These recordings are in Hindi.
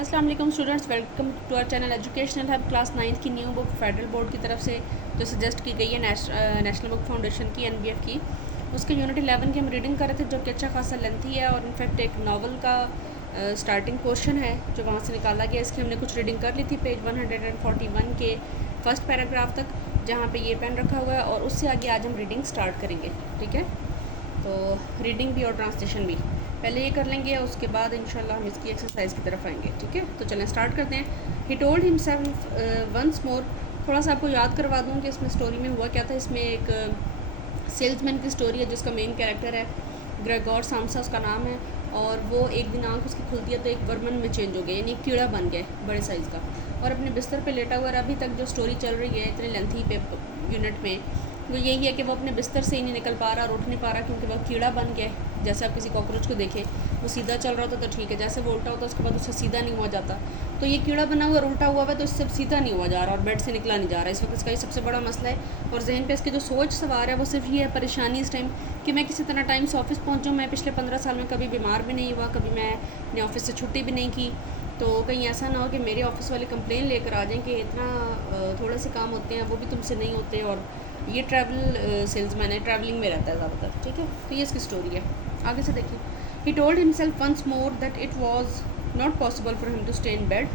अस्सलाम वालेकुम students, welcome to our channel educational hub. Class 9th की न्यू बुक फेडरल बोर्ड की तरफ से जो सजेस्ट की गई है नेशनल बुक फाउंडेशन की एनबीएफ की, उसके यूनिट 11 की हम रीडिंग कर रहे थे, जो कि अच्छा खासा लेंथी है और इनफैक्ट एक नावल का स्टार्टिंग पोर्शन है जो वहाँ से निकाला गया। इसकी हमने कुछ रीडिंग कर ली थी पेज 141 के फर्स्ट पैराग्राफ तक, जहाँ पे ये पेन रखा हुआ है, और उससे आगे आज हम रीडिंग स्टार्ट करेंगे। ठीक है, तो रीडिंग भी और ट्रांसलेशन भी पहले ये कर लेंगे, उसके बाद इंशाल्लाह हम इसकी एक्सरसाइज की तरफ आएंगे। ठीक है, तो चलें स्टार्ट करते हैं। He told himself once more. थोड़ा सा आपको याद करवा दूँ कि इसमें स्टोरी में हुआ क्या था। इसमें एक सेल्समैन की स्टोरी है जिसका मेन कैरेक्टर है ग्रेगोर सामसा, उसका नाम है, और वो एक दिन आँख उसकी खुलती है तो एक वर्मन में चेंज हो गया, यानी कीड़ा बन गया बड़े साइज़ का, और अपने बिस्तर पे लेटा हुआ। और अभी तक जो स्टोरी चल रही है इतने लेंथी पे यूनिट में, वो यही है कि वो अपने बिस्तर से ही नहीं निकल पा रहा और उठ नहीं पा रहा, क्योंकि वह कीड़ा बन गया है। जैसे आप किसी कॉकरोच को देखें, वो सीधा चल रहा होता तो ठीक है, जैसे वो उल्टा होता उसके बाद उससे सीधा नहीं हुआ जाता, तो ये कीड़ा बना हुआ और उल्टा हुआ है, तो इससे सीधा नहीं हुआ जा रहा और बेड से निकला नहीं जा रहा। इस वक्त इसका ये सबसे बड़ा मसला है। और जहन पे इसकी जो सोच सवार है वो सिर्फ ये है परेशानी इस टाइम कि मैं किसी तरह टाइम से ऑफिस पहुँचूँ। मैं पिछले 15 साल में कभी बीमार भी नहीं हुआ, कभी मैं अपने ऑफिस से छुट्टी भी नहीं की, तो कहीं ऐसा ना हो कि मेरे ऑफिस वाले कंप्लेन लेकर आ जाएं कि इतना थोड़े से काम होते हैं वो भी तुमसे नहीं होते, और ये ट्रैवल सेल्समैन है, ट्रैवलिंग में रहता है ज़्यादातर। ठीक है, तो ये इसकी स्टोरी है। आगे से देखिए। He told himself once more that it was not possible for him to stay in bed.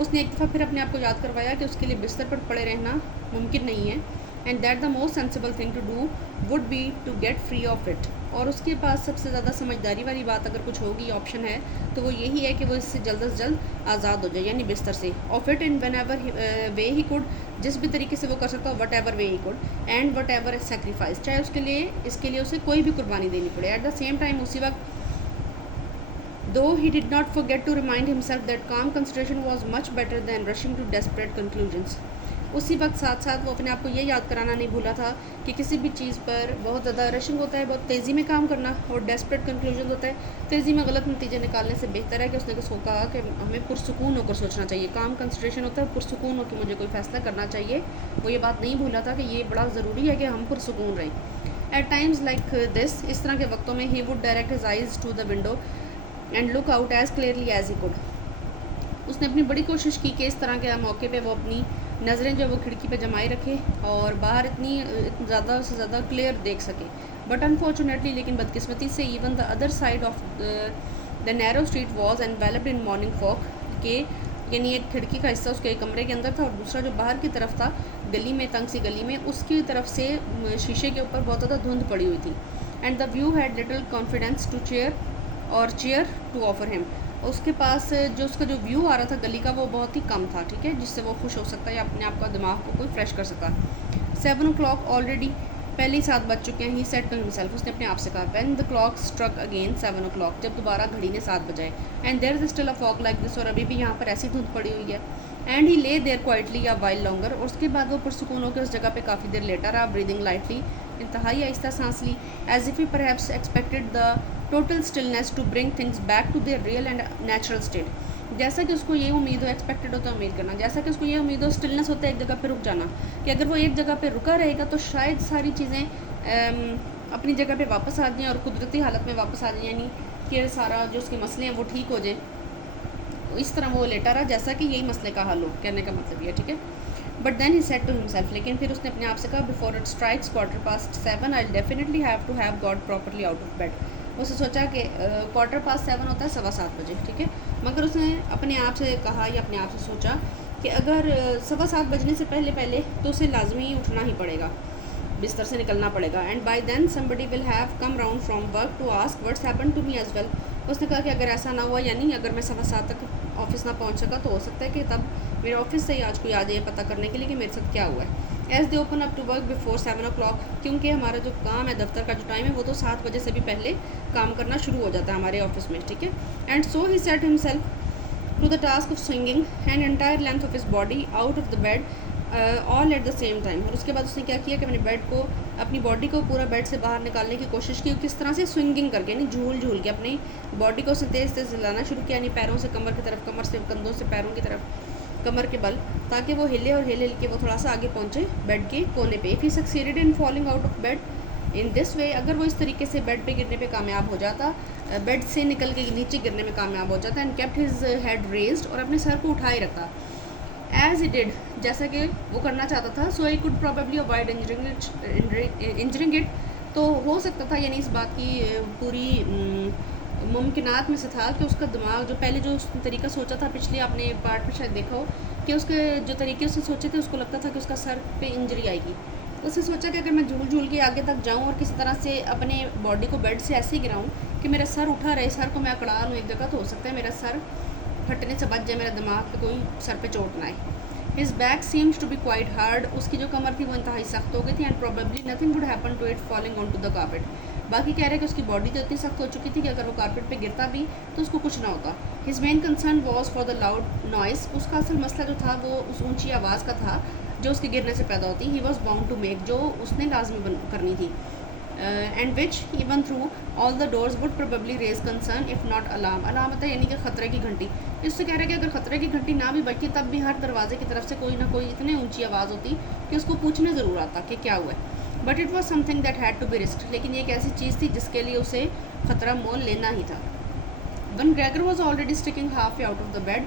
उसने एक दफ़ा फिर अपने आप को याद करवाया कि उसके लिए बिस्तर पर पड़े रहना मुमकिन नहीं है, and that the most sensible thing to do would be to get free of it. और उसके पास सबसे ज़्यादा समझदारी वाली बात अगर कुछ होगी, ऑप्शन है, तो वो यही है कि वो इससे जल्द से जल्द आज़ाद हो जाए, यानी बिस्तर से। Of it in one ever way he could, जिस भी तरीके से वो कर सकता हो, what ever way he could, and what ever sacrifice, चाहे उसके लिए इसके लिए उसे कोई भी कुर्बानी देनी पड़े। एट द सेम टाइम, उसी वक्त, though he did not forget to remind himself that calm consideration was much better than rushing to desperate conclusions. उसी वक्त साथ साथ वो अपने आप को ये याद कराना नहीं भूला था कि किसी भी चीज़ पर बहुत ज़्यादा रशिंग होता है, बहुत तेज़ी में काम करना, और डेस्परेट कंक्लूजन होता है तेज़ी में गलत नतीजे निकालने से बेहतर है कि उसने उसको कहा कि हमें पुरसुकून होकर सोचना चाहिए। काम कंसंट्रेशन होता है पुरसुकून होकर मुझे कोई फ़ैसला करना चाहिए। वो ये बात नहीं भूला था कि ये बड़ा ज़रूरी है कि हम पुरसुकून रहें। एट टाइम्स लाइक दिस, इस तरह के वक्तों में, he would direct his eyes to the window and look out as clearly as he could. उसने अपनी बड़ी कोशिश की कि इस तरह के मौके पे वो अपनी नज़रें जो वो खिड़की पे जमाए रखे और बाहर इतनी ज़्यादा से ज़्यादा क्लियर देख सके। बट अनफॉर्चुनेटली, लेकिन बदकिस्मती से, even the other side of the narrow street was enveloped in morning fog, के यानी एक खिड़की का हिस्सा उसके कमरे के अंदर था और दूसरा जो बाहर की तरफ था, गली में, तंग सी गली में, उसकी तरफ से शीशे के ऊपर बहुत ज़्यादा धुंध पड़ी हुई थी। And the view had little confidence to cheer to offer him. उसके पास जो उसका जो व्यू आ रहा था गली का, वो बहुत ही कम था, ठीक है, जिससे वो खुश हो सकता है या अपने आप का दिमाग को कोई फ्रेश कर सकता। 7 o'clock ऑलरेडी, पहले ही 7 बज चुके हैं। ही सेड टू हिमसेल्फ, उसने अपने आप से कहा। When the clock struck again 7 o'clock, जब दोबारा घड़ी ने 7 बजाए। And there is still a fog like this, और अभी भी यहाँ पर ऐसी धुंध पड़ी हुई है। And he lay their quietly या वाइल लॉन्गर, और उसके बाद वो पुरसुकून होकर उस जगह पे काफ़ी देर लेटा रहा, ब्रीदिंग लाइटली, इंतहाई आहिस्ता सांस ली, as if he perhaps expected the total stillness to bring things back to their real and natural state. जैसा कि उसको ये उम्मीद हो, एक्सपेक्टेड होता है उम्मीद करना, जैसा कि उसको ये उम्मीद हो, स्टिलनेस होता है एक जगह पे रुक जाना, कि अगर वो एक जगह पे रुका रहेगा तो शायद सारी चीज़ें अपनी जगह पे वापस आ जाएँ और कुदरती हालत में वापस आ जाएँ, यानी कि सारा जो उसके मसले हैं वो ठीक हो जाए। इस तरह वो लेटा रहा जैसा कि यही मसले का हल हो, कहने का मतलब ये, ठीक है। But then he said to himself, लेकिन फिर उसने अपने आप से कहा, before it strikes 7:15 I definitely have to have got properly out of bed. उसने सोचा कि 7:15 होता है 7:15 बजे, ठीक है, मगर उसने अपने आप से कहा या अपने आप से सोचा कि अगर 7:15 बजने से पहले पहले तो उसे लाजमी उठना ही पड़ेगा, बिस्तर से निकलना पड़ेगा। And by then somebody will have come round from work to ask what's happen to me as well. उसने कहा कि अगर ऐसा ना हुआ, यानी अगर मैं 7:15 तक ऑफिस ना पहुंच सका, तो हो सकता है कि तब मेरे ऑफिस से ही आज कोई आ जाए पता करने के लिए कि मेरे साथ क्या हुआ है। As they open up to work before 7 o'clock, क्योंकि हमारा जो काम है, दफ्तर का जो टाइम है, वो तो 7 बजे से भी पहले काम करना शुरू हो जाता है हमारे ऑफिस में, ठीक है। And so he set himself to the task of swinging and entire length of his body out of the bed all at the same time. और उसके बाद उसने क्या किया कि अपने बेड को, अपनी बॉडी को पूरा बेड से बाहर निकालने की कोशिश की। किस तरह से? स्विंगिंग करके, यानी झूल झूल के अपनी बॉडी को उसने तेज़ तेज़ हिलाना शुरू किया, यानी पैरों से कमर की तरफ, कमर से कंधों से पैरों की तरफ, कमर के बल, ताकि वो हिले और हिल हिल के वो थोड़ा सा आगे पहुँचे बेड के कोने पे। If he succeeded in falling out of bed, in this way, अगर वो इस तरीके से बेड पे गिरने पे कामयाब हो जाता, बेड से निकल के नीचे गिरने में कामयाब हो जाता, and kept his head raised, और अपने सर को उठाए रखा, एज ही डिड, जैसा कि वो करना चाहता था, so he could probably avoid injuring it, तो हो सकता था, यानी इस बात की पूरी मुमकिनात में से था कि उसका दिमाग जो पहले जो उसने तरीका सोचा था, पिछले आपने पार्ट में शायद देखा हो कि उसके जो तरीके उसने सोचे थे, उसको लगता था कि उसका सर पे इंजरी आएगी। उसने सोचा कि अगर मैं झूल झूल के आगे तक जाऊं और किसी तरह से अपने बॉडी को बेड से ऐसे ही गिराऊं कि मेरा सर उठा रहे, सर को मैं अकड़ा लूँ एक जगह, तो हो सकता है मेरा सर फटने से बच जाए, मेरा दिमाग पे कोई सर पे चोट ना आए। His back seems to be quite hard, उसकी जो कमर थी वो इंतहाई सख्त हो गई थी, and probably nothing would happen to it falling on to the carpet. बाकी कह रहे हैं कि उसकी बॉडी तो इतनी सख्त हो चुकी थी कि अगर वो कारपेट पे गिरता भी तो उसको कुछ ना होता। His main concern was for the loud noise, उसका असल मसला जो था वो उस ऊंची आवाज़ का था जो उसके गिरने से पैदा होती। He was bound to make, जो उसने लाजमी करनी थी, and which even through all the doors would probably raise concern if not alarm. अलामत है यानी कि ख़तरे की घंटी। इससे कह रहे हैं कि अगर ख़तरे की घंटी ना भी बजती तब भी हर दरवाजे की तरफ से कोई ना कोई इतनी ऊंची आवाज़ होती कि उसको पूछने ज़रूर आता कि क्या हुआ है। But it was something that had to be risk, लेकिन ये एक ऐसी चीज़ थी जिसके लिए उसे ख़तरा मोल लेना ही था। One Gregor was already sticking half out of the bed,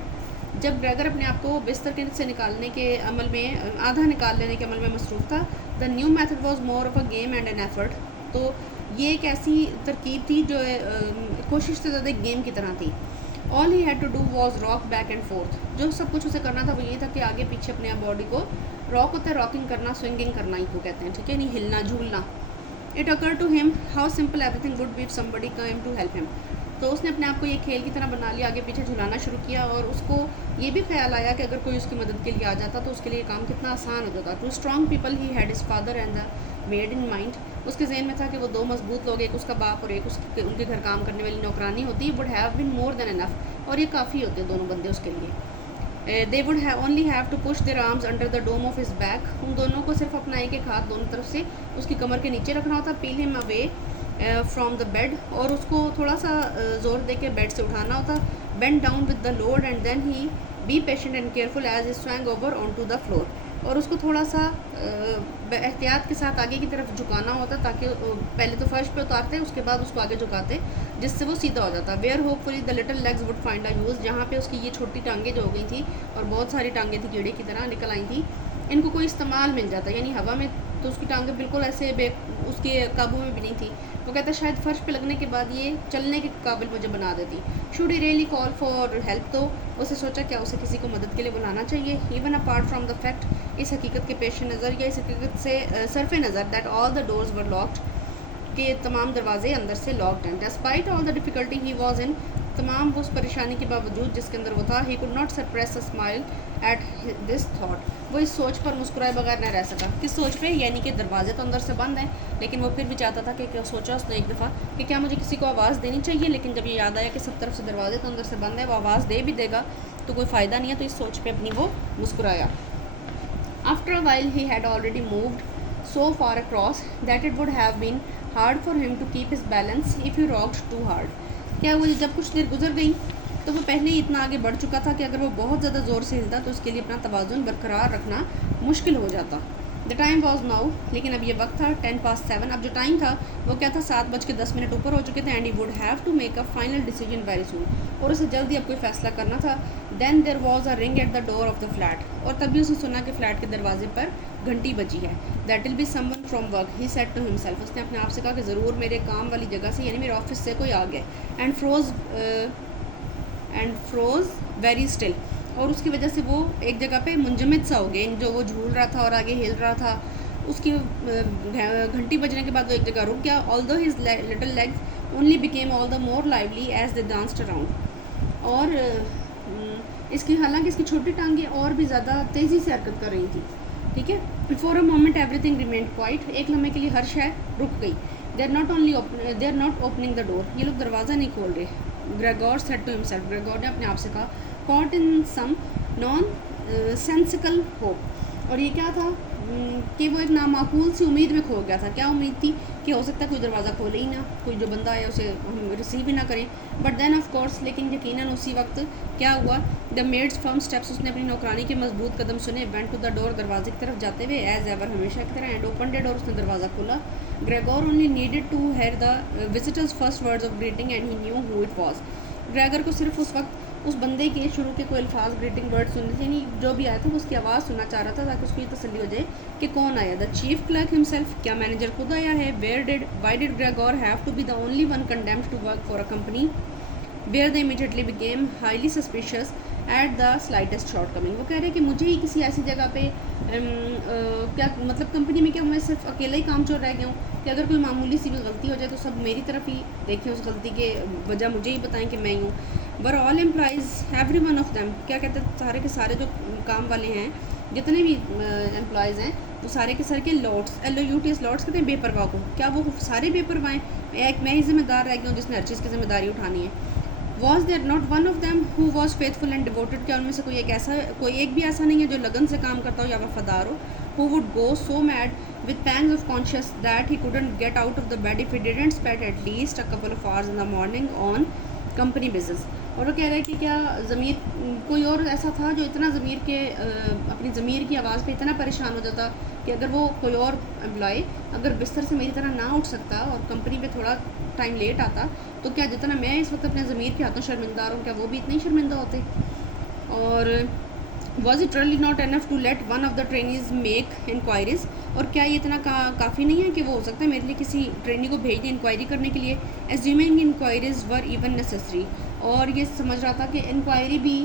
जब ग्रेगर अपने आप को बिस्तर से निकालने के अमल में, आधा निकाल लेने के अमल में मसरूफ़ था। The new method was more of a game and an effort, तो ये एक ऐसी तरकीब थी जो कोशिश से ज़्यादा एक गेम की तरह थी। All he had to do was rock back and forth, जो सब कुछ उसे करना था वो ये था कि आगे पीछे अपने बॉडी को, रॉक होता है रॉकिंग करना, स्विंगिंग करना ही को कहते हैं, ठीक है, नहीं हिलना झूलना। It occur to him how simple everything would be if somebody come to help him, तो उसने अपने आप को ये खेल की तरह बना लिया, आगे पीछे झुलाना शुरू किया, और उसको ये भी ख्याल आया कि अगर कोई उसकी मदद के लिए आ जाता तो उसके लिए काम कितना आसान हो जाता। Two strong people he had his father and the maid in mind, उसके जहन में था कि वो दो मजबूत लोग, एक उसका बाप और एक उनके घर काम करने वाली नौकरानी होती, would have been more than enough, और ये काफ़ी होते दोनों बंदे उसके लिए। They would only have to push their arms under the dome of his back, उन दोनों को सिर्फ अपना एक हाथ दोनों तरफ से उसकी कमर के नीचे रखना होता, peel him away from the bed, और उसको थोड़ा सा जोर दे के बेड से उठाना होता, bend down with the load and then he be patient and careful as is swung over on to the floor, और उसको थोड़ा सा एहतियात के साथ आगे की तरफ झुकाना होता ताकि पहले तो फर्श पे उतारते उसके बाद उसको आगे झुकाते जिससे वो सीधा हो जाता। Where hopefully the little legs would find a use, जहाँ पे उसकी ये छोटी टांगें जो हो गई थी और बहुत सारी टांगें थी कीड़े की तरह निकल आई थी, इनको कोई इस्तेमाल मिल जाता, यानी हवा में तो उसकी टांगें बिल्कुल ऐसे उसके काबू में भी नहीं थी। वो कहता शायद फर्श पे लगने के बाद ये चलने के काबिल मुझे बना देती। Should he really call for help, तो उसे सोचा क्या उसे किसी को मदद के लिए बुलाना चाहिए। Even apart from the fact, इस हकीकत के पेश नज़र या इस हकीकत से सरफ नज़र that all the doors were locked, के तमाम दरवाजे अंदर से लॉक्ड हैं। Despite all the difficulty he was in, तमाम उस परेशानी के बावजूद जिसके अंदर वो था, he could not suppress a smile at this that, वो इस सोच पर मुस्कुराए बगैर न रह सका। किस सोच पे, यानी कि दरवाजे तो अंदर से बंद हैं, लेकिन वो फिर भी चाहता था कि क्या सोचा उसने एक दफ़ा कि क्या मुझे किसी को आवाज़ देनी चाहिए, लेकिन जब ये याद आया कि सब तरफ से दरवाजे तो अंदर से बंद है, वो आवाज़ दे भी देगा तो कोई फ़ायदा नहीं है, तो इस सोच पर अपनी वो मुस्कुराया। After a while he had already moved so far across that it would have been hard for him to keep his balance if he rocked too hard. क्या हुआ, जब कुछ देर गुजर गई तो वो पहले ही इतना आगे बढ़ चुका था कि अगर वो बहुत ज़्यादा ज़ोर से हिलता तो उसके लिए अपना तवाज़ुन बरकरार रखना मुश्किल हो जाता। द टाइम वॉज नाउ, लेकिन अब ये वक्त था 7:10। अब जो टाइम था वो क्या था, 7:10 ऊपर हो चुके थे। And he would have to make a final decision very soon, और उसे जल्दी अब कोई फैसला करना था। Then there was a ring at the door of the flat, और तभी उसने सुना कि फ्लैट के दरवाजे पर घंटी बजी है। That will be someone from work, he said to himself, उसने अपने आप से कहा कि ज़रूर मेरे काम वाली जगह से, यानी मेरे ऑफिस से कोई आ गया। एंड फ्रोज वेरी स्टिल, और उसकी वजह से वो एक जगह पे मुंजमद सा हो गया, जो वो झूल रहा था और आगे हिल रहा था, उसकी घंटी बजने के बाद वो एक जगह रुक गया। Although his little legs only became all the more lively as they danced around, और इसकी हालांकि इसकी छोटी टांगें और भी ज़्यादा तेज़ी से हरकत कर रही थी, ठीक है। For a moment everything remained quiet, एक लम्हे के लिए हर शय रुक गई। They are not opening the door, ये लोग दरवाज़ा नहीं खोल रहे। Gregor said to himself, Gregor ने अपने आप से कहा, caught in some nonsensical hope, और ये क्या था, कि वो एक नामाकूल सी उम्मीद में खो गया था। क्या उम्मीद थी? कि हो सकता है कोई दरवाज़ा खोले ही ना, कोई जो बंदा आया उसे हम रिसीव ही ना करें। बट देन ऑफ कोर्स, लेकिन यकीनन उसी वक्त क्या हुआ, द मेड्स फर्म स्टेप्स, उसने अपनी नौकरानी के मजबूत कदम सुने, वेंट टू द डोर, दरवाजे की तरफ जाते हुए एज एवर हमेशा की तरह, एंड ओपन डेड, और उसने दरवाज़ा खोला। Gregor only needed to hear the visitors first words of greeting and he knew who it was. Gregor को सिर्फ उस वक्त उस बंदे के शुरू के कोई अल्फाज ग्रीटिंग वर्ड सुनने थे, नहीं जो भी आया था वो उसकी आवाज़ सुनना चाह रहा था ताकि उसको ये तसल्ली हो जाए कि कौन आया। द चीफ क्लर्क हिमसेल्फ, क्या मैनेजर खुद आया है? Why did Gregor have to be the only one condemned to work for a company where they immediately became highly suspicious at the slightest shortcoming. वो कह रहे हैं कि मुझे ही किसी ऐसी जगह पे क्या मतलब कंपनी में क्या मैं सिर्फ अकेला ही काम चोर रह गया हूँ कि अगर कोई मामूली सी भी गलती हो जाए तो सब मेरी तरफ ही देखें, उस गलती के वजह मुझे ही बताएं कि मैं ही हूँ। Were all employees every one of them, क्या कहते हैं, सारे के सारे जो काम वाले हैं, जितने भी एम्प्लॉयज़ हैं, वो सारे के सारे के लॉट्स, LOUTS लॉट्स कहते हैं बेपरवाह को। क्या वो सारे बेपरवाह हैं? एक मैं ही जिम्मेदार रह गया हूँ जिसने हर चीज़ की जिम्मेदारी उठानी है। Was there not one of them who was faithful and devoted, क्या उनमें से कोई एक भी ऐसा नहीं है जो लगन से काम करता हो या वफादार हो। Who would go so mad with pangs of conscience that he couldn't get out of the bed if he didn't spend at least a couple of hours in the morning on company business। और वो कह रहा है कि क्या ज़मीर कोई और ऐसा था जो इतना ज़मीर के अपनी ज़मीर की आवाज़ पे इतना परेशान हो जाता कि अगर वो कोई और एम्प्लॉय अगर बिस्तर से मेरी तरह ना उठ सकता और कंपनी पे थोड़ा टाइम लेट आता तो क्या जितना मैं इस वक्त अपने ज़मीर के हाथों शर्मिंदा हूँ, क्या वो भी इतने ही शर्मिंदा होते? और was it really not enough to let one of the trainees make inquiries, और क्या ये इतना काफ़ी नहीं है कि वो हो सकता है मेरे लिए किसी ट्रेनी को भेज दें इंक्वायरी करने के लिए। Assuming inquiries were even necessary, और ये समझ रहा था कि इंक्वायरी भी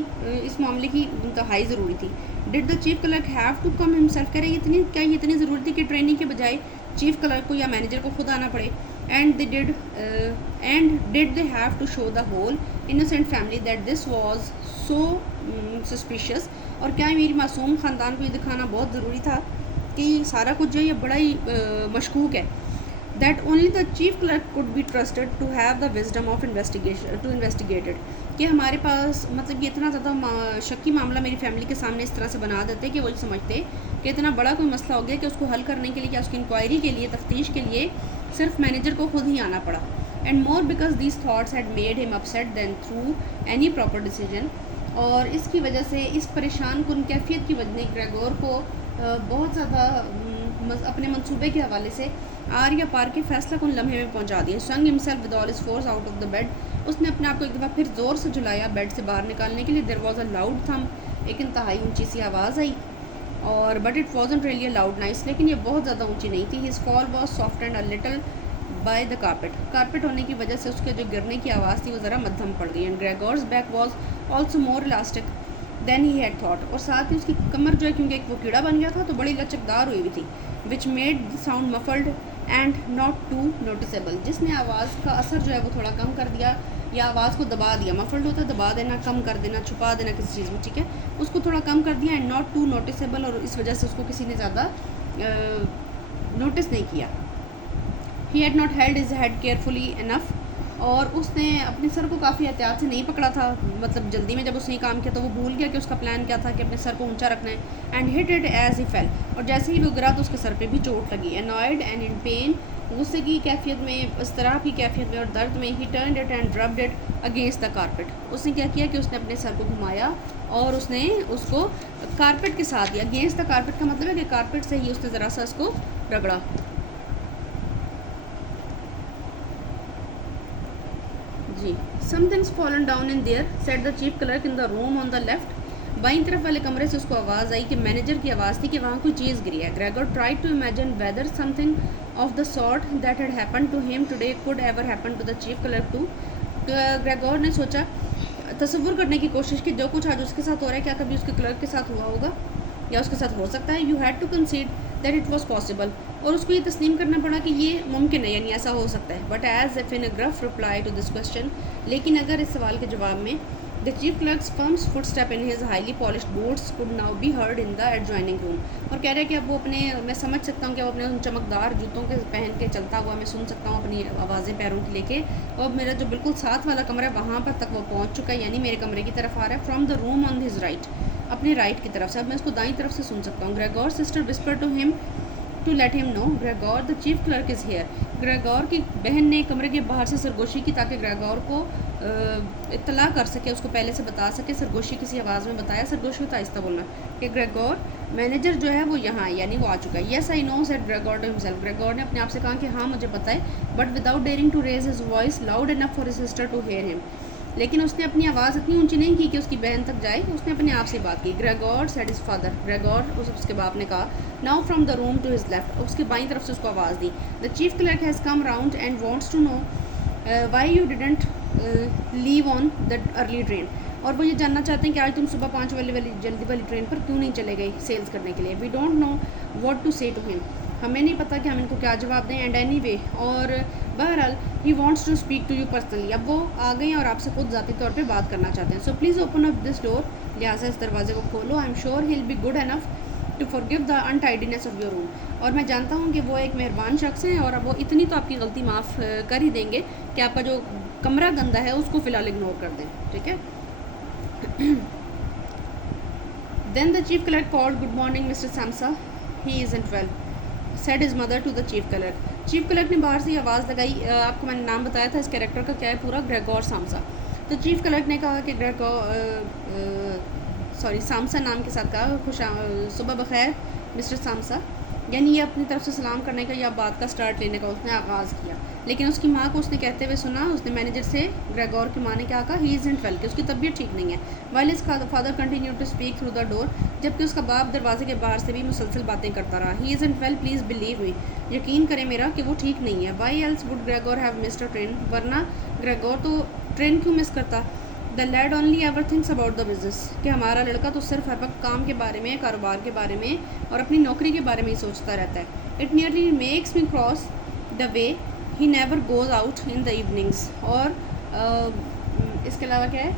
इस मामले की इंतहाई ज़रूरी थी। Did the chief clerk have to come himself, कह रहे ये इतनी ज़रूरी थी कि ट्रेनी के बजाय चीफ क्लर्क को या मैनेजर को खुद आना पड़े। And did they have to show the whole innocent family that this was so suspicious, और क्या मेरी मासूम ख़ानदान को ये दिखाना बहुत ज़रूरी था कि सारा कुछ जो है ये बड़ा ही मशकूक है। That only the chief clerk could be trusted to have the wisdom of investigated, कि हमारे पास मतलब ये इतना ज़्यादा शक्की मामला मेरी फैमिली के सामने इस तरह से बना देते कि वो समझते कि इतना बड़ा कोई मसला हो गया कि उसको हल करने के लिए या उसकी इंक्वायरी के लिए, तफ्तीश के लिए सिर्फ मैनेजर को खुद ही आना पड़ा। And more because these thoughts had made him upset than through any proper decision, और इसकी वजह से इस परेशान कुन कैफियत की वजह ने ग्रेगोर को बहुत ज़्यादा अपने मंसूबे के हवाले से आर या पार के फैसला कुन लम्हे में पहुंचा दिया। संग himself with all his force out of the bed, उसने अपने आप को एक दफ़ा फिर ज़ोर से झुलाया बेड से बाहर निकालने के लिए। देयर वॉज अ लाउड थम, एक इंतहाई ऊंची सी आवाज़ आई, और but it wasn't really a loud nice, लेकिन ये बहुत ज़्यादा ऊंची नहीं थी। His fall was soft and a little by the carpet होने की वजह से उसके जो गिरने की आवाज़ थी वो ज़रा मध्यम पड़ गई। And Gregor's back was also more elastic than he had thought, और साथ ही उसकी कमर जो है क्योंकि एक वो कीड़ा बन गया था तो बड़ी लचकदार हुई हुई थी। Which made the sound muffled and not too noticeable, जिसने आवाज़ का असर जो है वो थोड़ा कम कर दिया या आवाज़ को दबा दिया। मफल्ड होता है दबा देना, कम कर देना, छुपा देना किसी चीज़ में, ठीक है, उसको थोड़ा कम कर दिया। एंड नॉट टू नोटिसेबल, और इस वजह से उसको किसी ने ज़्यादा नोटिस नहीं किया। He had not held his head carefully enough, और उसने अपने सर को काफ़ी एहतियात से नहीं पकड़ा था, मतलब जल्दी में जब उसने काम किया तो वो भूल गया कि उसका प्लान क्या था कि अपने सर को ऊंचा रखना है। And hit it as he fell, और जैसे ही वो गिरा तो उसके सर पे भी चोट लगी। एनॉयड एंड इन पेन, गुस्से की कैफियत में, इस तरह की कैफियत में और दर्द में, he turned it and rubbed it against the carpet, उसने क्या किया कि उसने अपने सर को घुमाया और उसने उसको कारपेट के साथ दिया। अगेंस्ट द कारपेट का मतलब है कि कारपेट से ही उसने ज़रा सा उसको रगड़ा। जी, something's fallen down in there said the chief clerk in the room on the left, बाईं तरफ वाले कमरे से उसको आवाज़ आई कि मैनेजर की आवाज़ थी कि वहाँ कोई चीज़ गिरी है। Gregor tried to imagine whether something of the sort that had happen to him today could ever happen to the chief clerk too. Gregor ने सोचा, तसव्वुर करने की कोशिश की जो कुछ आज उसके साथ हो रहा है क्या कभी उसके क्लर्क के साथ हुआ होगा या उसके साथ हो सकता है। You had to concede that it was possible, और उसको ये तस्लीम करना पड़ा कि ये मुमकिन है, यानी ऐसा हो सकता है। But as if in a gruff reply to this question, लेकिन अगर इस सवाल के जवाब में the chief clerk's firms footstep in his highly polished boots could now be heard in the adjoining room, और कह रहे हैं कि अब वो अपने, मैं समझ सकता हूँ कि वो अपने उन चमकदार जूतों के पहन के चलता हुआ मैं सुन सकता हूँ अपनी आवाज़ें पैरों की लेके, और मेरा जो बिल्कुल साथ वाला कमरा है वहाँ पर तक वो पहुँच चुका है, यानी मेरे कमरे की तरफ आ रहा है। From the room on his right, अपने राइट की तरफ से। अब मैं इसको दाईं तरफ से सुन सकता हूँ। Gregor sister whisper to him to let him know Gregor the chief clerk is here. Gregor की बहन ने कमरे के बाहर से सरगोशी की ताकि ग्रेगोर को इत्तला कर सके, उसको पहले से बता सके। सरगोशी किसी आवाज़ में बताया, सरगोशी होता आहिस्ता बोलना कि ग्रेगोर मैनेजर जो है वो यहाँ है, यानी वो आ चुका है। Yes I know said Gregor to himself. Gregor ने अपने आप से कहा कि हाँ मुझे पता है, but without daring to raise his voice loud enough for his sister to hear him. लेकिन उसने अपनी आवाज़ इतनी ऊंची नहीं की कि उसकी बहन तक जाए, उसने अपने आप से बात की। Gregor said his father. Gregor उसके बाप ने कहा now from the room to his left. उसके बाईं तरफ से उसको आवाज़ दी। The chief clerk has come round and wants to know why you didn't leave on the early train. और वो ये जानना चाहते हैं कि आज तुम सुबह 5 वाली जल्दी वाली ट्रेन पर क्यों नहीं चले गए सेल्स करने के लिए। We don't know what to say to him. हमें नहीं पता कि हम इनको क्या जवाब दें। एंड एनी वे, और बहरहाल he wants to speak to you personally. अब वो आ गए हैं और आपसे खुद ज़ाती तौर पे बात करना चाहते हैं। So please open up this door. लिहाजा इस दरवाजे को खोलो। I am sure he will be good enough to forgive the untidiness of your room. और मैं जानता हूँ कि वो एक मेहरबान शख्स हैं और अब वो इतनी तो आपकी गलती माफ़ कर ही देंगे कि आपका जो कमरा गंदा है उसको फ़िलहाल इग्नोर कर दें, ठीक है। Then the chief clerk called, "Good morning, Mr. Samsa. He isn't well," said his mother to the chief clerk. Chief clerk ने बाहर से ये आवाज़ लगाई। आपको मैंने नाम बताया था, इस कैरेक्टर का क्या है पूरा, ग्रेगोर सामसा। तो चीफ क्लर्क ने कहा कि सामसा नाम के साथ कहा, सुबह बखैर मिस्टर सामसा, यानी ये अपनी तरफ से सलाम करने का या बात का स्टार्ट लेने का उसने आगाज़ किया। लेकिन उसकी माँ को उसने कहते हुए सुना, उसने मैनेजर से, ग्रेगोर की माँ ने क्या कहा, ही इज़न्ट वेल, कि उसकी तबीयत ठीक नहीं है। While his father continue to speak through the door, जबकि उसका बाप दरवाजे के बाहर से भी मुसलसल बातें करता रहा। He isn't well, please believe me, यकीन करें मेरा कि वो ठीक नहीं है। Why else would Gregor have missed a train, वरना ग्रेगोर तो ट्रेन क्यों मिस करता। The lad only ever thinks about the business, कि हमारा लड़का तो सिर्फ हर वक्त काम के बारे में, कारोबार के बारे में और अपनी नौकरी के बारे में ही सोचता रहता है। It nearly makes me cross the way, he never goes out in the evenings. और इसके अलावा क्या है,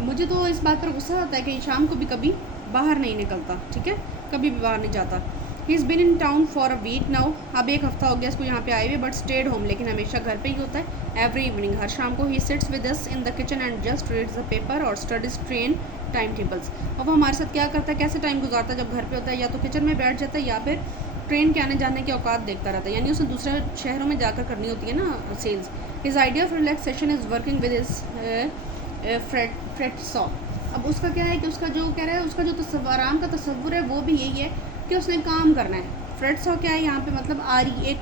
मुझे तो इस बात पर गुस्सा आता है कि शाम को भी कभी बाहर नहीं निकलता, ठीक है, कभी भी बाहर नहीं जाता। He is been in town for a week now, अब एक हफ़्ता हो गया इसको यहाँ पे आए हुए, बट स्टेड होम, लेकिन हमेशा घर पे ही होता है। एवरी इवनिंग, हर शाम को, he sits with us in the kitchen and just reads the paper और स्टडीज ट्रेन टाइम टेबल्स। और वो हमारे साथ क्या करता है, कैसे टाइम गुजारता है जब घर पे होता है, या तो किचन में बैठ जाता है या फिर ट्रेन के आने जाने के औकात देखता रहता है, यानी उसे दूसरे शहरों में जाकर करनी होती है ना sales. His idea of relaxation is working with his fretsaw. अब उसका क्या है कि उसका जो कह रहा है, उसका जो आराम का तस्वुर है वो भी यही है कि उसने काम करना है। फ्रेट सॉ क्या है यहाँ पे, मतलब आरी, एक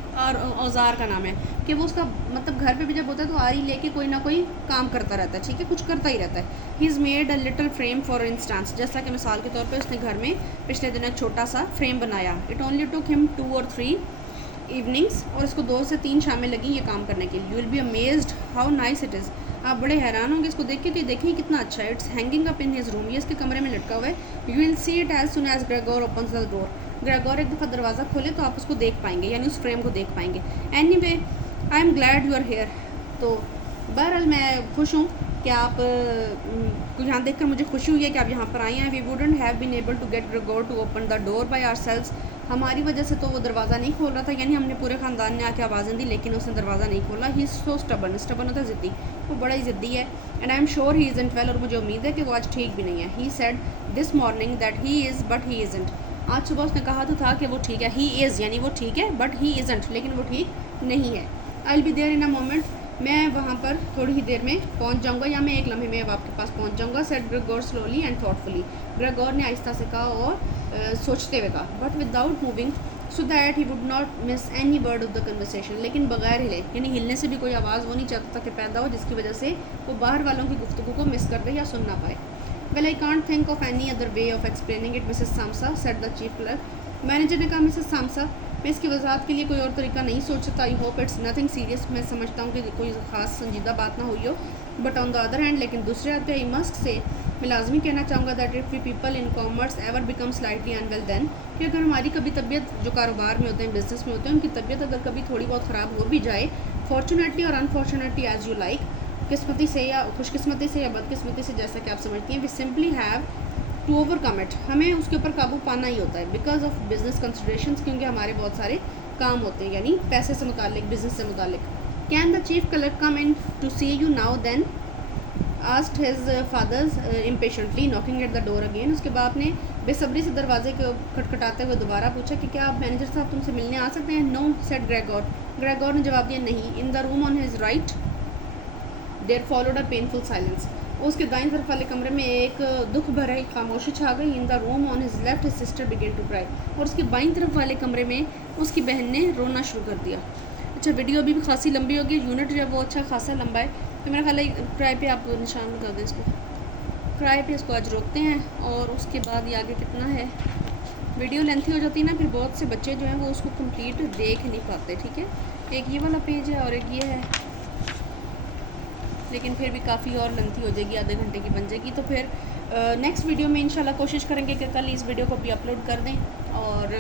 औजार का नाम है, कि वो उसका मतलब घर पे भी जब होता है तो आरी लेके कोई ना कोई काम करता रहता है, ठीक है, कुछ करता ही रहता है। He is made a little frame for instance, जैसा कि मिसाल के तौर पे उसने घर में पिछले दिन एक छोटा सा फ्रेम बनाया। It only took him 2 or 3 evenings, और इसको 2 से 3 शामें लगी ये काम करने के लिए। You will be amazed how nice it is, आप बड़े हैरान होंगे इसको देख के कि देखिए कितना अच्छा है। It's hanging up in his room, ये इसके कमरे में लटका हुआ है। You will see it as soon as Gregor opens the door, ग्रेगोर एक दफ़ा दरवाज़ा खोले तो आप उसको देख पाएंगे, यानी उस फ्रेम को देख पाएंगे। Anyway I am glad you are here, तो बहरहाल मैं खुश हूँ कि आप यहाँ देखकर मुझे खुशी हुई है कि आप यहाँ पर आए हैं। We wouldn't have been able to get Gregor to open the door by ourselves, हमारी वजह से तो वो दरवाज़ा नहीं खोल रहा था, यानी हमने पूरे ख़ानदान ने आके आवाज़ें दी लेकिन उसने दरवाज़ा नहीं खोला। He is so stubborn, stubborn होता है ज़िद्दी, वो बड़ा ही ज़िद्दी है। And I am sure he isn't well, और मुझे उम्मीद है कि वो आज ठीक भी नहीं है। He said this morning that he is but he isn't, आज सुबह उसने कहा तो था कि वो ठीक है, ही इज़ यानी वो ठीक है, बट ही इज़न्ट, लेकिन वो ठीक नहीं है। I will be there in a moment, मैं वहाँ पर थोड़ी ही देर में पहुँच जाऊँगा, या मैं एक लम्हे में अब आपके पास पहुँच जाऊँगा। Said Gregor slowly and thoughtfully, Gregor ने आहिस्ता से कहा और सोचते हुए कहा, but without moving so that he would not miss any word of the conversation, लेकिन बगैर हिले, यानी हिलने से भी कोई आवाज़ वो नहीं चाहता था कि पैदा हो जिसकी वजह से वो बाहर वालों की गुफ्तगू को मिस कर दे या सुन ना पाए। Well I can't think of any other way of explaining it Mrs Samsa, said the chief clerk. Manager ने कहा, मिसेस सामसा, मैं इसकी वजाहत के लिए कोई और तरीका नहीं सोच सकता। I hope it's nothing serious, मैं समझता हूँ कि कोई ख़ास संजीदा बात ना हुई हो, but on the other hand, लेकिन दूसरे हाथ पे आई मस्ट से, मैं लाजमी कहना चाहूँगा that if we people in commerce ever become slightly unwell then, कि अगर हमारी कभी तबीयत, जो कारोबार में होते हैं, बिजनेस में होते हैं, उनकी तबीयत अगर कभी थोड़ी बहुत ख़राब हो भी जाए, फॉर्चुनेटली और अनफॉर्चुनेटली एज यू लाइक, किस्मती से या खुशकिस्मती से या बदकिस्मती से, जैसा कि आप समझती हैं, we simply have to overcome it, हमें उसके ऊपर काबू पाना ही होता है, बिकॉज ऑफ बिजनेस कंसिडरेशंस, क्योंकि हमारे बहुत सारे काम होते हैं, यानी पैसे से मुतालिक, बिजनेस से मुतालिक। Can the chief clerk come in to see you now then, asked his father's impatiently knocking at the door again. उसके बाप ने बेसब्री से दरवाजे को खटखटाते हुए दोबारा पूछा कि क्या आप मैनेजर साहब तुमसे मिलने आ सकते हैं। No said Gregor. ग्रेगोर ने जवाब दिया नहीं। In the room on his right there followed a painful silence. उसके दाईं तरफ वाले कमरे में एक दुख भरी खामोशी छा गई। In the room on his left his sister began to cry. और उसकी बाईं तरफ वाले कमरे में उसकी बहन ने रोना शुरू कर दिया। अच्छा, वीडियो अभी भी खासी लंबी होगी, यूनिट जो है वो अच्छा खासा लंबा है, तो मेरा ख्याल है क्राई पे आप निशान लगा दें इसको। क्राई पे इसको आज रोकते हैं और उसके बाद ये आगे कितना है। वीडियो लेंथी हो जाती है ना, फिर बहुत से बच्चे जो हैं वो उसको कंप्लीट देख नहीं पाते। ठीक है, एक ये वाला पेज है और एक ये है, लेकिन फिर भी काफ़ी और लेंथी हो जाएगी, आधे घंटे की बन जाएगी। तो फिर नेक्स्ट वीडियो में इंशाल्लाह कोशिश करेंगे कि कल इस वीडियो को भी अपलोड कर दें। और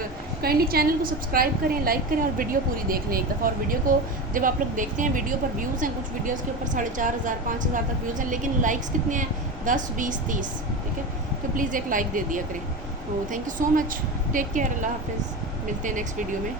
काइंडली चैनल को सब्सक्राइब करें, लाइक करें और वीडियो पूरी देख लें एक दफ़ा। और वीडियो को जब आप लोग देखते हैं, वीडियो पर व्यूज़ हैं, कुछ वीडियोज़ के ऊपर 4500 5000 तक व्यूज़ हैं, लेकिन लाइक्स कितने हैं? 10 20 30। ठीक है, तो प्लीज़ एक लाइक दे दिया करें। तो thank you so much, take care, अल्लाह हाफिज़, मिलते हैं नेक्स्ट वीडियो में।